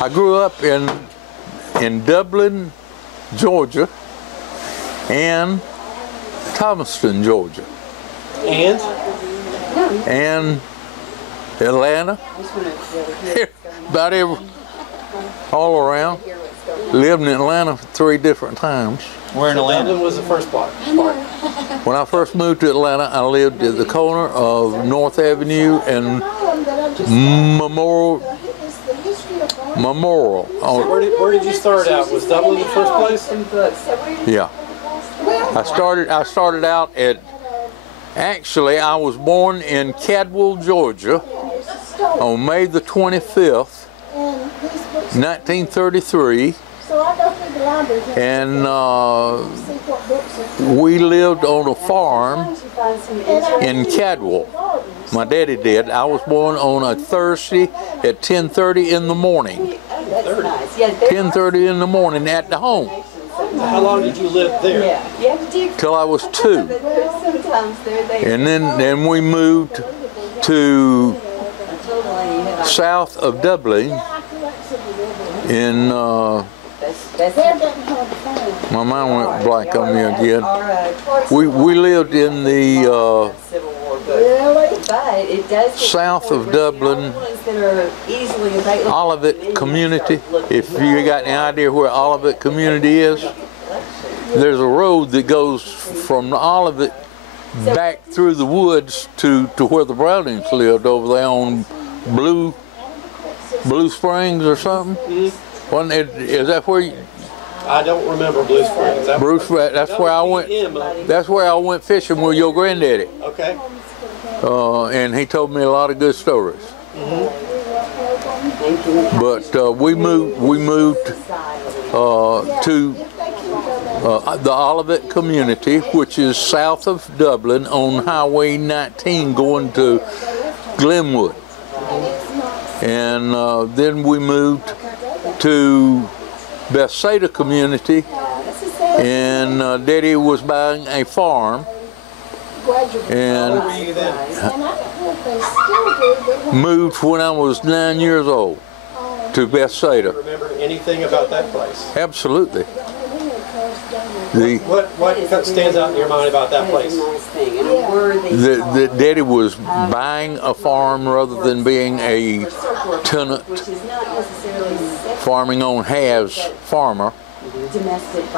I grew up in Dublin, Georgia, and Thomaston, Georgia, and Atlanta, about all around. Lived in Atlanta 3 different times. Where in Atlanta? Dublin was the first part. When I first moved to Atlanta, I lived at the corner of North Avenue and Memorial. Where did you start out? Was Dublin the first place? Yeah. I started out at, actually I was born in Cadwell, Georgia on May the 25th, 1933, and we lived on a farm in Cadwell. My daddy did. I was born on a Thursday at 10:30 in the morning. 10:30 in the morning at the home. How long did you live there? Till I was 2. And then we moved to south of Dublin in my mind went blank on me again. We lived in the south of Dublin, Olivet community. If you got any idea where Olivet community is, there's a road that goes from Olivet back through the woods to where the Brownings lived over there on Blue Springs or something. Wasn't it, is that where you? I don't remember Blue Springs. That's where I went. That's where I went fishing with your granddaddy. Okay. And he told me a lot of good stories. But we moved to the Olivet community, which is south of Dublin on Highway 19 going to Glenwood. And then we moved to Bethsaida community, and Daddy was buying a farm, and moved when I was 9 years old to Bethsaida. Do you remember anything about that place? Absolutely. What stands out in your mind about that place? That Daddy was buying a farm rather than being a tenant, farming on halves farmer.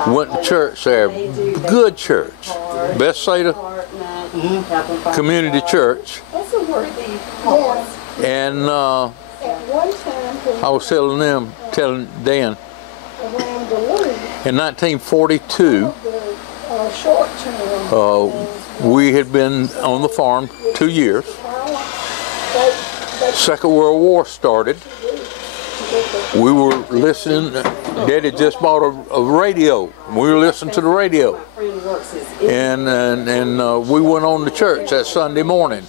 Went to church there, good church, Bethsaida Community Church. And I was telling Dan, in 1942, we had been on the farm 2 years. Second World War started. We were listening. Daddy just bought a radio. We were listening to the radio, and we went on to church that Sunday morning.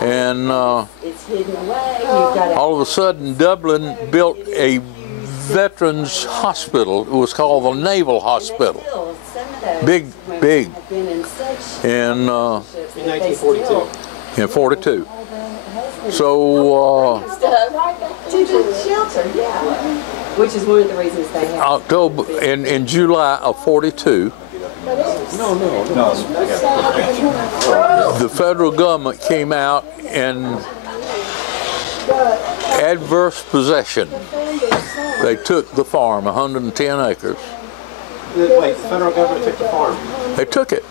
And all of a sudden, Dublin built a veterans hospital. It was called the Naval Hospital. Big. And in 1942. In 42. So to the shelter, yeah. Which is one of the reasons they have. October in July of 42. The federal government came out and adverse possession. They took the farm, 110 acres. Wait, the federal government took the farm? They took it.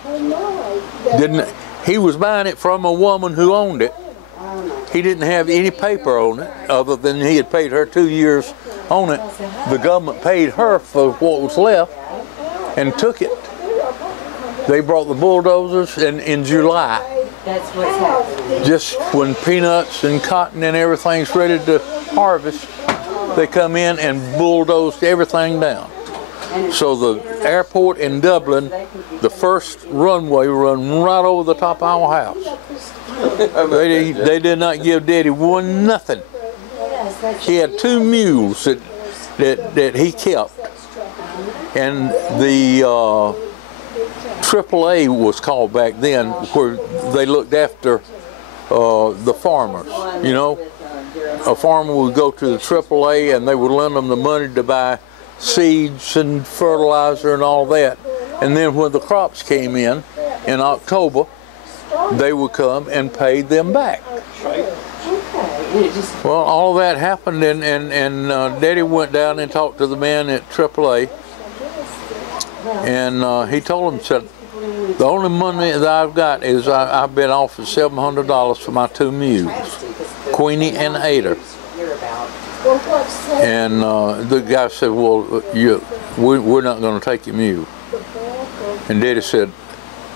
Didn't he was buying it from a woman who owned it. He didn't have any paper on it other than he had paid her 2 years on it. The government paid her for what was left and took it. They brought the bulldozers in July. That's what's happening. Just when peanuts and cotton and everything's ready to harvest, they come in and bulldozed everything down. So the airport in Dublin, the first runway run right over the top of our house. They did not give Daddy nothing. He had 2 mules that he kept, and the AAA was called back then, where they looked after the farmers, you know. a farmer would go to the AAA and they would lend them the money to buy seeds and fertilizer and all that. And then when the crops came in October, they would come and pay them back. Well, all of that happened, and Daddy went down and talked to the man at AAA, and he told him, said, the only money that I've got is I've been offered $700 for my 2 mules, Queenie and Ada. And the guy said, well, we're not going to take your mule. And Daddy said,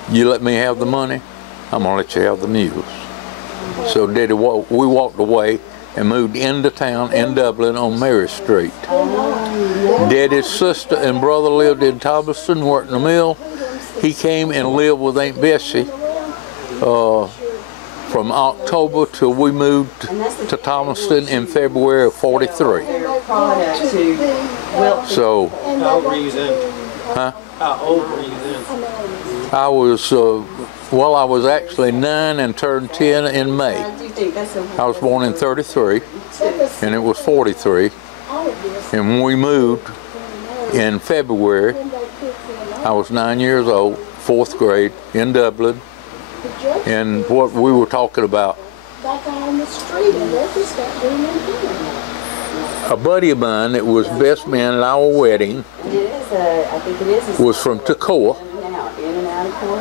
you let me have the money, I'm going to let you have the mules. So Daddy, we walked away and moved into town in Dublin on Mary Street. Daddy's sister and brother lived in Thomaston, worked in the mill. He came and lived with Aunt Bessie from October till we moved to Thomaston in February of '43. So, how old were you then? Huh? How old were you then? I was, well, I was actually 9 and turned 10 in May. I was born in '33, and it was '43. And when we moved in February, I was 9 years old, 4th grade, in Dublin. And what we were talking about, a buddy of mine that was best man at our wedding was from Toccoa.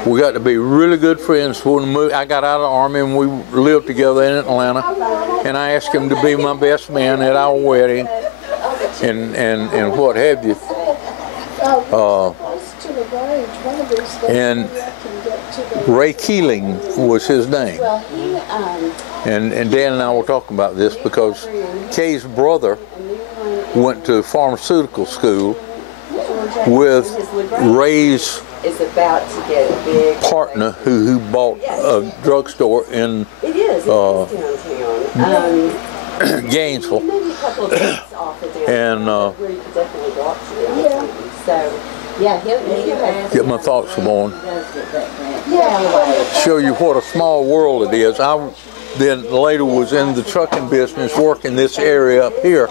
We got to be really good friends. When I got out of the Army and we lived together in Atlanta, and I asked him to be my best man at our wedding and what have you. And Ray Keeling was his name. And Dan and I were talking about this because Kay's brother went to pharmaceutical school with Ray's partner who bought a drugstore in Gainesville. And get my thoughts going. Show you what a small world it is. I then later was in the trucking business, working this area up here,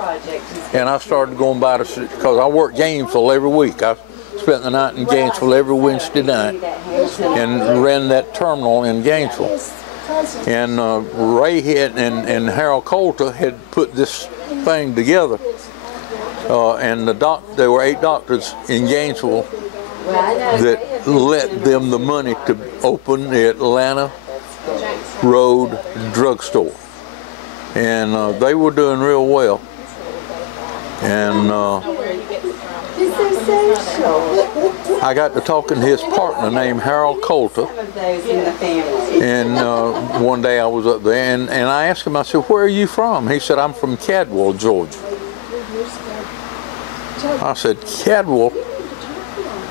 and I started going by because I worked Gainesville every week. I spent the night in Gainesville every Wednesday night and ran that terminal in Gainesville. And Ray and Harold Coulter had put this thing together. And there were 8 doctors in Gainesville that lent them the money to open the Atlanta Road drugstore, and they were doing real well. And I got to talking to his partner named Harold Coulter, and one day I was up there, and I asked him, I said, where are you from? He said, I'm from Cadwell, Georgia. I said, Cadwell?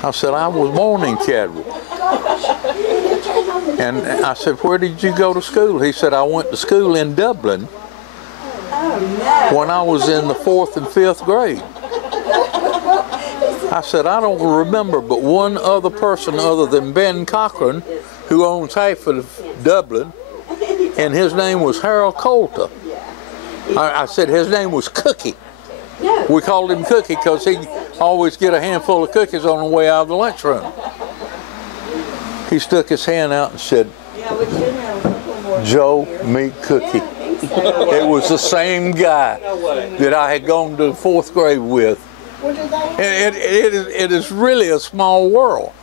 I said, I was born in Cadwell. And I said, where did you go to school? He said, I went to school in Dublin when I was in the 4th and 5th grade. I said, I don't remember but one other person other than Ben Cochran, who owns half of Dublin, and his name was Harold Coulter. I said his name was Cookie. We called him Cookie because he'd always get a handful of cookies on the way out of the lunchroom. He stuck his hand out and said, Joe, meet Cookie. It was the same guy that I had gone to the 4th grade with. It is really a small world.